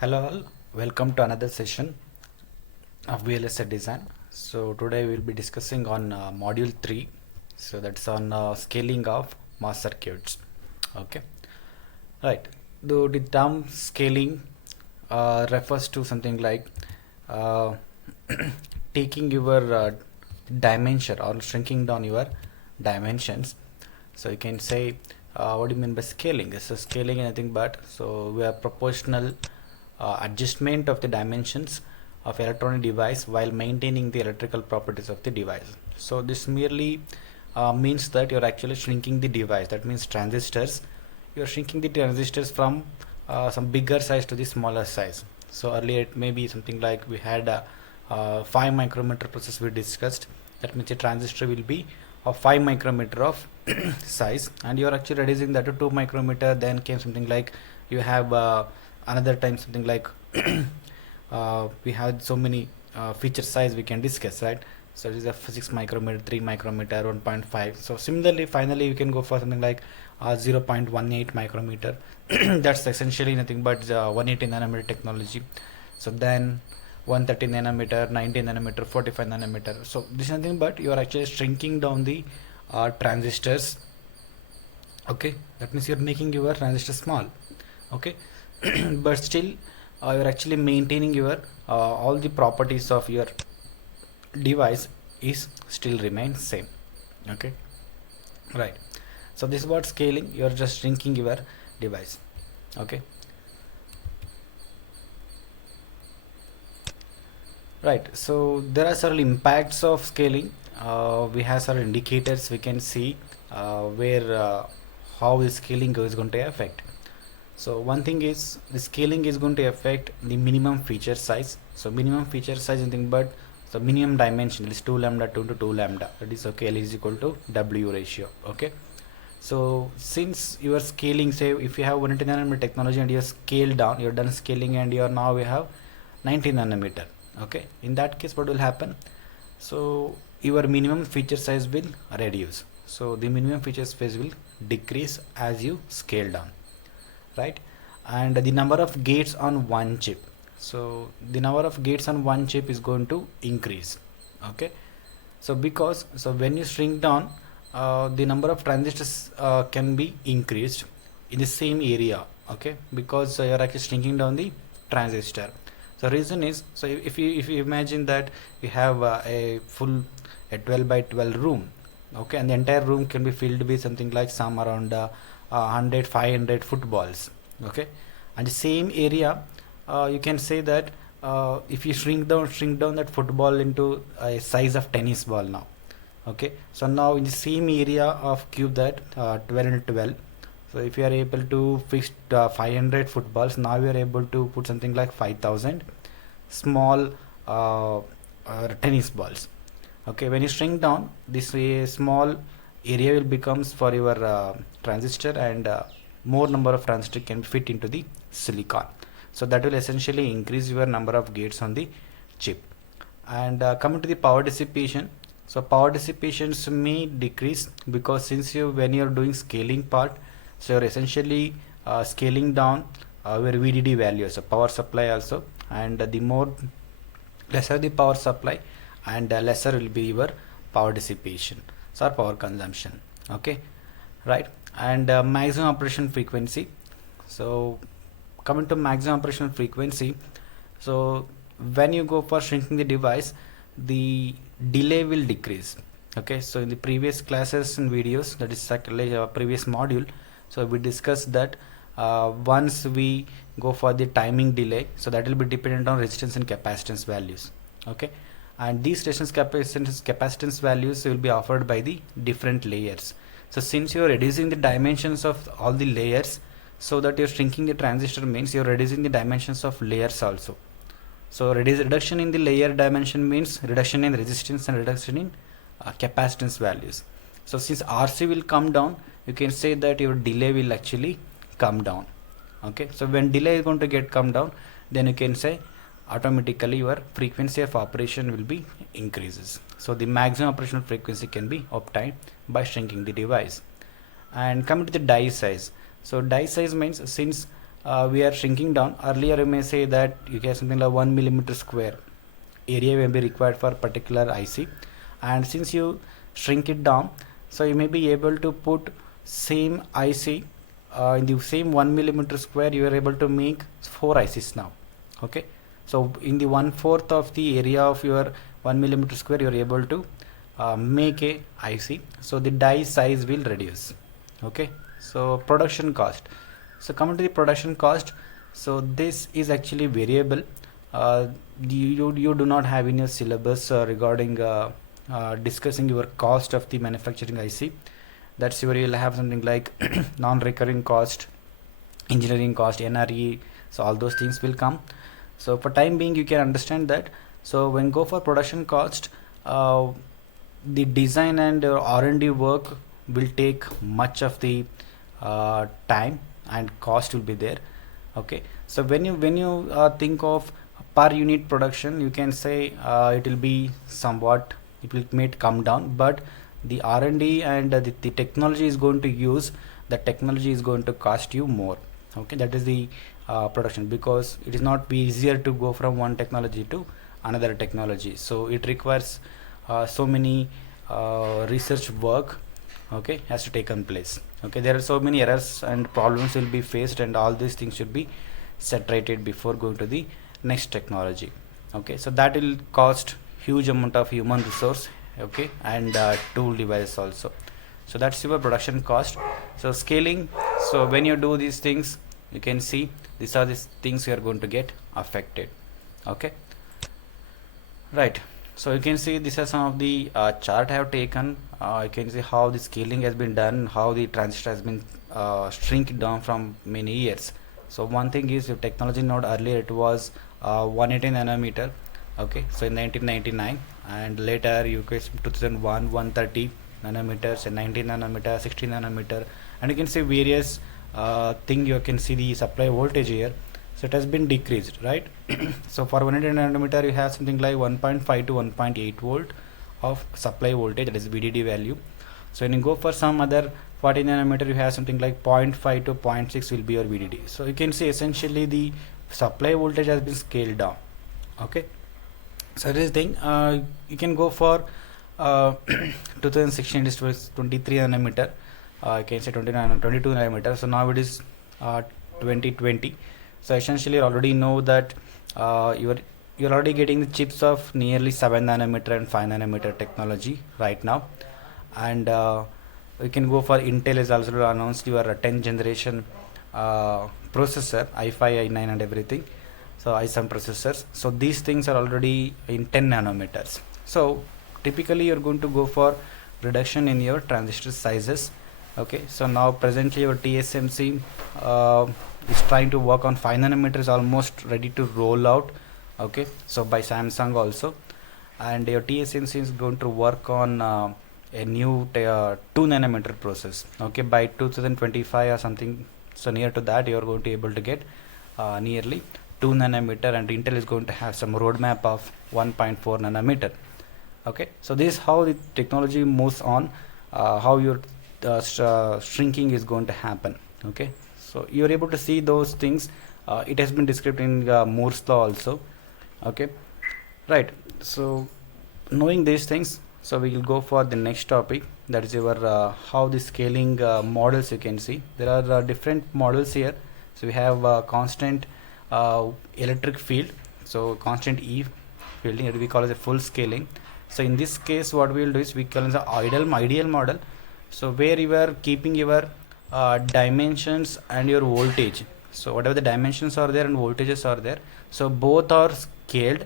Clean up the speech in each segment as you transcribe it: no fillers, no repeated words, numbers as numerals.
Hello all, welcome to another session of VLSI design. So today we will be discussing on module 3. So that's on scaling of mass circuits. Okay, right. The term scaling refers to something like uh, taking your dimension or shrinking down your dimensions. So you can say, what do you mean by scaling? So scaling is nothing but we are proportional adjustment of the dimensions of electronic device while maintaining the electrical properties of the device. So this merely means that you're actually shrinking the device. That means transistors. You're shrinking the transistors from some bigger size to the smaller size. So earlier it may be something like we had a 5 micrometer process we discussed. That means a transistor will be of 5 micrometer of size, and you are actually reducing that to 2 micrometer. Then came something like you have another time something like we had so many feature size we can discuss, right? So it is a 6 micrometer, 3 micrometer, 1.5. So similarly finally you can go for something like 0.18 micrometer. That's essentially nothing but 180 nanometer technology. So then 130 nanometer, 90 nanometer, 45 nanometer. So this is nothing but you are actually shrinking down the transistors. Okay, that means you're making your transistor small. Okay, but still you're actually maintaining your all the properties of your device is still remain same. Okay, right. So this is what scaling. You're just shrinking your device. Okay, right. So there are several impacts of scaling. We have several indicators we can see where how the scaling is going to affect. So one thing is the scaling is going to affect the minimum feature size. So minimum feature size is nothing but the minimum dimension is 2 lambda 2 to 2 lambda. That is okay. L is equal to W ratio. Okay. So since you are scaling, say if you have 180 nanometer technology and you are scaled down, you're done scaling and you are now we have 90 nanometer. Okay. In that case, what will happen? So your minimum feature size will reduce. So the minimum feature size will decrease as you scale down, right? And the number of gates on one chip, so the number of gates on one chip is going to increase. Okay, so because so when you shrink down, the number of transistors can be increased in the same area. Okay, because you're actually shrinking down the transistor. So reason is, so if you imagine that you have a full a 12 by 12 room. Okay, and the entire room can be filled with something like some around 100 500 footballs. Okay, and the same area, you can say that if you shrink down that football into a size of tennis ball now. Okay, so now in the same area of cube, that 12 and 12. So if you are able to fix 500 footballs, now you are able to put something like 5000 small tennis balls. Okay, when you shrink down, this small area will becomes for your transistor, and more number of transistor can fit into the silicon. So that will essentially increase your number of gates on the chip. And coming to the power dissipation, so power dissipations may decrease because since you when you're doing scaling part, so you're essentially scaling down your VDD value, so power supply also, and the more lesser the power supply, and lesser will be your power dissipation, so power consumption. Okay, right. And maximum operation frequency. So coming to maximum operational frequency, so when you go for shrinking the device, the delay will decrease. Okay, so in the previous classes and videos, that is actually our previous module, so we discussed that once we go for the timing delay, so that will be dependent on resistance and capacitance values. Okay, and these resistance capacitance values will be offered by the different layers. So since you are reducing the dimensions of all the layers, so that you're shrinking the transistor means you're reducing the dimensions of layers also. So reduction in the layer dimension means reduction in resistance and reduction in capacitance values. So since RC will come down, you can say that your delay will actually come down. Okay, so when delay is going to get come down, then you can say automatically your frequency of operation will be increases. So the maximum operational frequency can be obtained by shrinking the device. And coming to the die size, so die size means since we are shrinking down. Earlier you may say that you get something like 1 millimeter square area may be required for particular IC, and since you shrink it down, so you may be able to put same IC in the same 1 millimeter square. You are able to make 4 ICs now. Okay, so in the 1/4 of the area of your 1 millimeter square, you are able to make a IC, so the die size will reduce. Okay, so production cost. So coming to the production cost, so this is actually variable. You do not have in your syllabus regarding discussing your cost of the manufacturing IC. That's where you'll have something like non-recurring cost, engineering cost, NRE, so all those things will come. So for time being, you can understand that. So when go for production cost, the design and R&D work will take much of the time, and cost will be there. Okay, so when you think of per unit production, you can say it will be somewhat, it will may come down, but the R&D and the technology is going to use, the technology is going to cost you more. Okay, that is the production, because it is not be easier to go from one technology to another technology, so it requires so many research work, okay, has to take place. Okay, there are so many errors and problems will be faced, and all these things should be separated before going to the next technology. Okay, so that will cost huge amount of human resource, okay, and tool devices also. So that's your production cost. So scaling, so when you do these things, you can see these are the things you are going to get affected. Okay, right. So you can see these are some of the chart I have taken. You can see how the scaling has been done, how the transistor has been shrink down from many years. So one thing is, your technology node earlier it was 180 nanometer. Okay, so in 1999, and later you get 2001 130 nanometers, and 90 nanometer, 60 nanometer, and you can see various thing. You can see the supply voltage here, so it has been decreased, right? So for 180 nanometer, you have something like 1.5 to 1.8 volt of supply voltage, that is VDD value. So when you go for some other 40 nanometer, you have something like 0.5 to 0.6 will be your VDD. So you can see essentially the supply voltage has been scaled down. Okay, so this thing you can go for 2016 is 23 nanometer, I can say 22 nanometer. So now it is 2020. So essentially you already know that you're already getting the chips of nearly 7 nanometer and 5 nanometer technology right now. And you can go for Intel has also announced your 10th generation processor, i5 i9 and everything, so i7 processors. So these things are already in 10 nanometers. So typically you're going to go for reduction in your transistor sizes. Okay, so now presently your TSMC is trying to work on 5 nanometers, almost ready to roll out. Okay, so by Samsung also, and your TSMC is going to work on a new 2 nanometer process. Okay, by 2025 or something, so near to that you are going to able to get nearly 2 nanometer, and Intel is going to have some roadmap of 1.4 nanometer. Okay, so this is how the technology moves on, how your shrinking is going to happen. Okay, so you are able to see those things. It has been described in Moore's law also. Okay, right. So knowing these things, so we will go for the next topic, that is your how the scaling models. You can see there are different models here. So we have constant electric field, so constant E fielding, we call it a full scaling. So in this case what we will do is we call it the ideal model, so where you are keeping your dimensions and your voltage. So whatever the dimensions are there and voltages are there, so both are scaled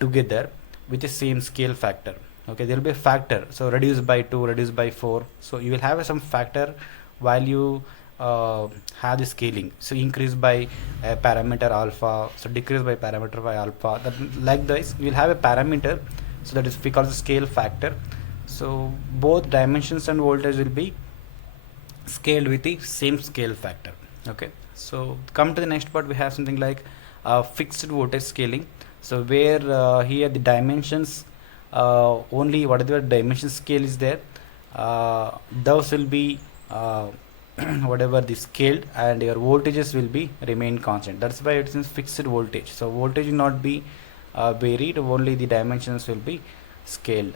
together with the same scale factor. Okay, there will be a factor, so reduce by 2, reduce by 4, so you will have some factor while you have the scaling. So increase by a parameter alpha, so decrease by parameter by alpha, that like this you will have a parameter, so that is because the scale factor. So both dimensions and voltage will be scaled with the same scale factor. Okay, so come to the next part, we have something like fixed voltage scaling. So where here the dimensions only whatever dimension scale is there, those will be whatever the scaled, and your voltages will be remain constant. That's why it is fixed voltage. So voltage will not be varied, only the dimensions will be scaled.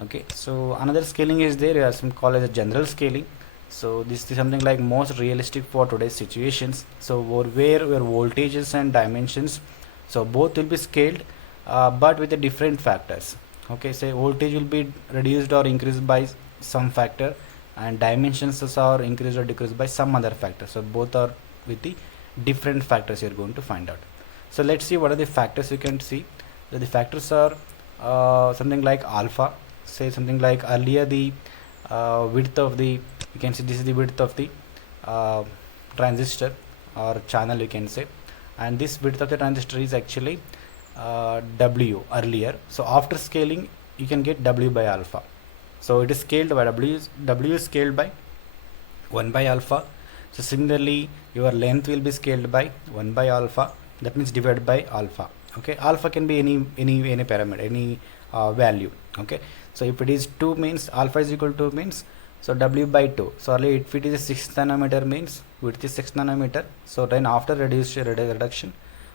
Okay, so another scaling is there, as some call as a general scaling. So this is something like most realistic for today's situations. So where your voltages and dimensions, so both will be scaled, but with the different factors. Okay, say voltage will be reduced or increased by some factor, and dimensions are increased or decreased by some other factor. So both are with the different factors you're going to find out. So let's see what are the factors you can see. So the factors are something like alpha. Say something like earlier the width of the, you can see this is the width of the transistor or channel, you can say, and this width of the transistor is actually W earlier. So after scaling you can get W by alpha. So it is scaled by W is scaled by 1 by alpha. So similarly your length will be scaled by 1 by alpha, that means divided by alpha. Okay, alpha can be any parameter, any value. Okay, so if it is 2 means alpha is equal to means, so W by 2. So if it is a 6 nanometer means width is 6 nanometer. So then after reduction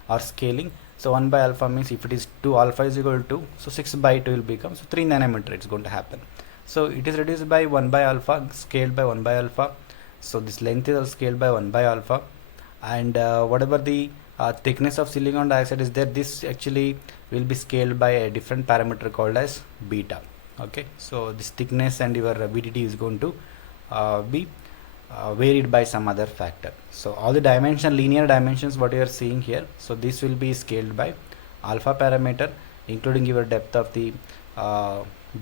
or scaling, so 1 by alpha means if it is 2, alpha is equal to, so 6 by 2 will become, so 3 nanometer it's going to happen. So it is reduced by 1 by alpha, scaled by 1 by alpha. So this length is also scaled by 1 by alpha, and whatever the thickness of silicon dioxide is there, this actually will be scaled by a different parameter called as beta. Okay, so this thickness and your VDD is going to be varied by some other factor. So all the linear dimensions what you are seeing here, so this will be scaled by alpha parameter, including your depth of the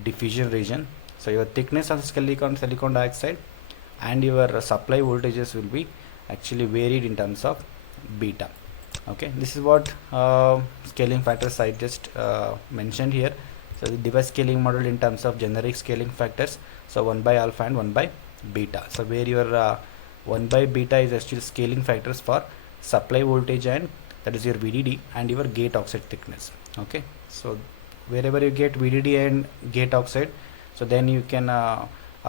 diffusion region. So your thickness of silicon dioxide and your supply voltages will be actually varied in terms of beta. Okay, this is what scaling factors I just mentioned here. So the device scaling model in terms of generic scaling factors, so 1 by alpha and 1 by beta. So where your 1 by beta is actually scaling factors for supply voltage, and that is your VDD and your gate oxide thickness. Okay, so wherever you get VDD and gate oxide, so then you can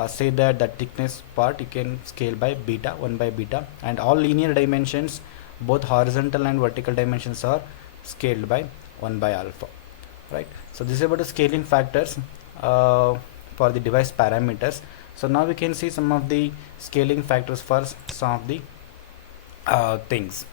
say that the thickness part you can scale by beta, 1 by beta, and all linear dimensions, both horizontal and vertical dimensions, are scaled by 1 by alpha. Right, so this is about the scaling factors for the device parameters. So now we can see some of the scaling factors for some of the things.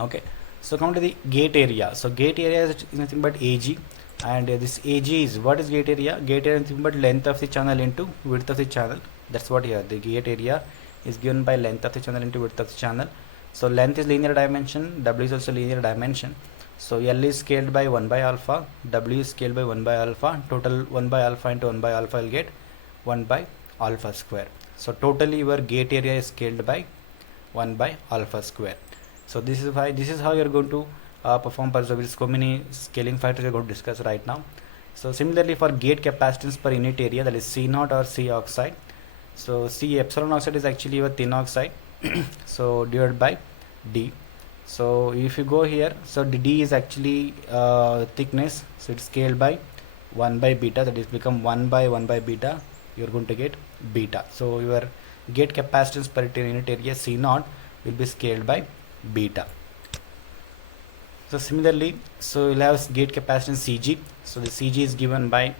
Okay, so come to the gate area. So gate area is nothing but AG, and this AG is, what is gate area? Gate area is nothing but length of the channel into width of the channel. That's what here the gate area is given by length of the channel into width of the channel. So length is linear dimension, W is also linear dimension. So L is scaled by 1 by alpha, W is scaled by 1 by alpha, total 1 by alpha into 1 by alpha will get 1 by alpha square. So totally your gate area is scaled by 1 by alpha square. So this is how you are going to perform pulse. So many scaling factors we are going to discuss right now. So similarly for gate capacitance per unit area, that is C naught or C oxide. So C epsilon oxide is actually your thin oxide. So divided by D. So if you go here, so the D is actually thickness, so it's scaled by 1 by beta, that is become 1 by beta, you are going to get beta. So your gate capacitance per unit area C naught will be scaled by beta. So similarly, so you'll have gate capacitance CG. So the CG is given by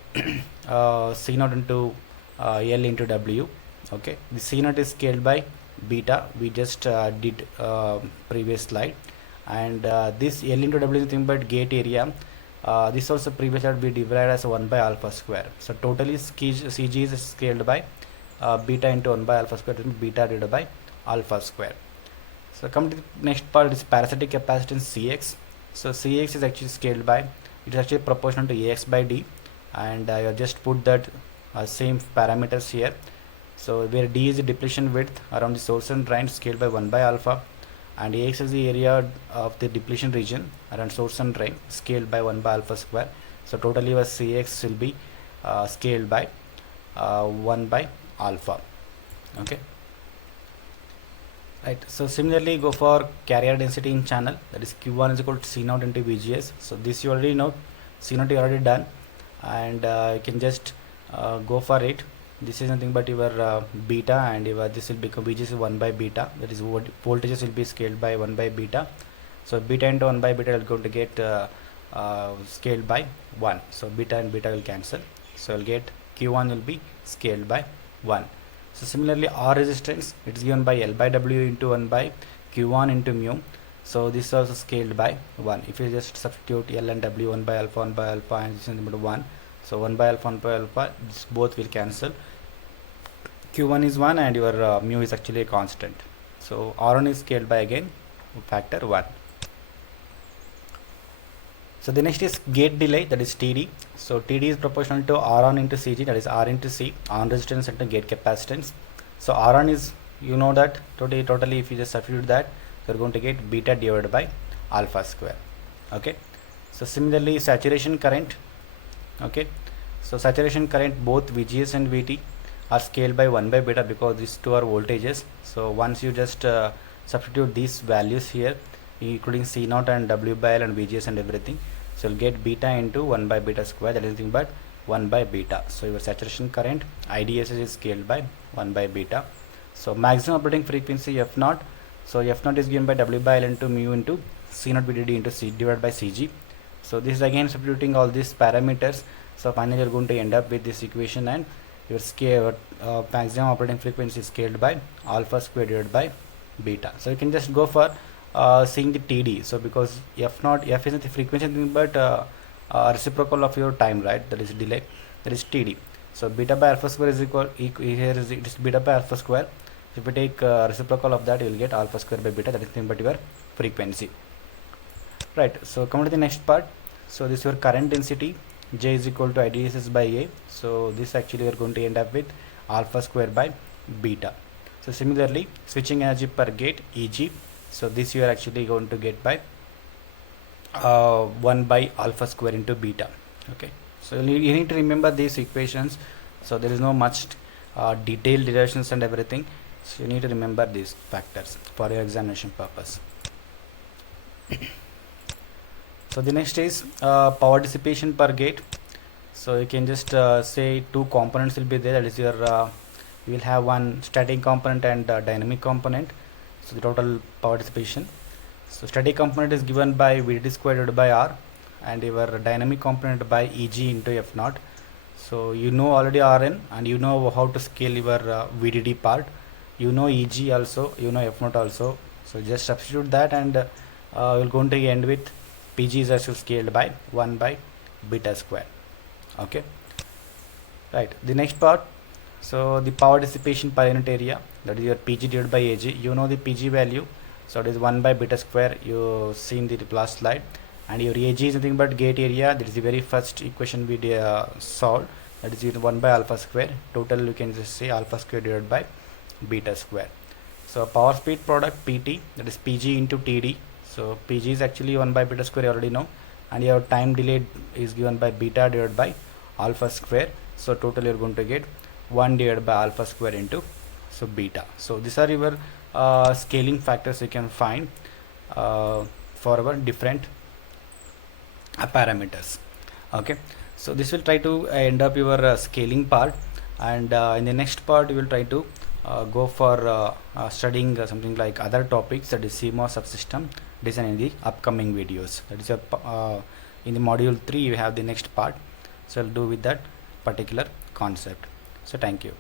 C naught into L into W. Okay, the C naught is scaled by beta, we just did previous slide, and this L into W is nothing but gate area. This also previous slide we divided as 1 by alpha square. So totally CG is scaled by beta into 1 by alpha square, beta divided by alpha square. So come to the next part, is parasitic capacitance CX. So CX is actually scaled by, it is actually proportional to AX by D, and I just put that same parameters here. So where D is the depletion width around the source and drain, scaled by 1 by alpha, and AX is the area of the depletion region around source and drain, scaled by 1 by alpha square. So totally your CX will be scaled by 1 by alpha. Okay, right. So similarly go for carrier density in channel, that is Q1 is equal to C naught into VGS. So this you already know, C naught you already done, and you can just go for it. this is nothing but your beta, and your this will become VGS 1 by beta, that is what voltages will be scaled by 1 by beta. So beta into 1 by beta is going to get scaled by 1, so beta and beta will cancel, so you'll get Q1 will be scaled by 1. So similarly R resistance, it is given by L by W into 1 by Q1 into mu, so this is also scaled by 1. If you just substitute L and W, 1 by alpha and this is equal to 1, so 1 by alpha, this both will cancel. Q1 is 1 and your mu is actually a constant, so R1 is scaled by again factor 1. So the next is gate delay, that is TD. So TD is proportional to R1 into CG, that is R into C, on resistance into gate capacitance. So R1 is, you know that totally if you just substitute that, you're going to get beta divided by alpha square. Okay. So similarly saturation current. Okay. So saturation current, both VGS and VT are scaled by 1 by beta because these two are voltages. So once you just substitute these values here, including C0 and W by L and VGS and everything, so you'll get beta into 1 by beta square, that is nothing but 1 by beta. So your saturation current IDSS is scaled by 1 by beta. So maximum operating frequency F0, so F0 is given by W by L into mu into C0 VDD into C divided by CG. So this is again substituting all these parameters, so finally you're going to end up with this equation, and your scale maximum operating frequency is scaled by alpha square divided by beta. So you can just go for seeing the TD. So because F isn't the frequency but reciprocal of your time, right? That is delay, that is TD. So beta by alpha square is equal here is it is beta by alpha square. If you take reciprocal of that, you will get alpha square by beta, that is nothing but your frequency, right? So come to the next part. So this is your current density, J is equal to IDSS by A. So this actually you are going to end up with alpha square by beta. So similarly switching energy per gate, EG, so this you are actually going to get by 1 by alpha square into beta. Okay, so you need to remember these equations, so there is no much detailed derivations and everything, so you need to remember these factors for your examination purpose. So the next is power dissipation per gate. So you can just say two components will be there, that is your you will have one static component and dynamic component. So the total power dissipation, so static component is given by VDD squared divided by R, and your dynamic component by EG into F0. So you know already Rn, and you know how to scale your VDD part, you know EG also, you know F0 also, so just substitute that, and you're going to end with PG is also scaled by 1 by beta square. Okay, right. The next part, so the power dissipation per unit area, that is your PG divided by AG. You know the PG value, so it is 1 by beta square, you seen the last slide, and your AG is nothing but gate area, that is the very first equation we solved, that is 1 by alpha square. Total you can just say alpha square divided by beta square. So power speed product PT, that is PG into TD. So PG is actually 1 by beta square, you already know, and your time delay is given by beta divided by alpha square. So total you are going to get 1 divided by alpha square into so beta. So these are your scaling factors you can find for our different parameters. Okay, so this will try to end up your scaling part, and in the next part we will try to go for studying something like other topics, that is CMOS subsystem design, in the upcoming videos. That is in the module 3 you have the next part, so I'll do with that particular concept. So thank you.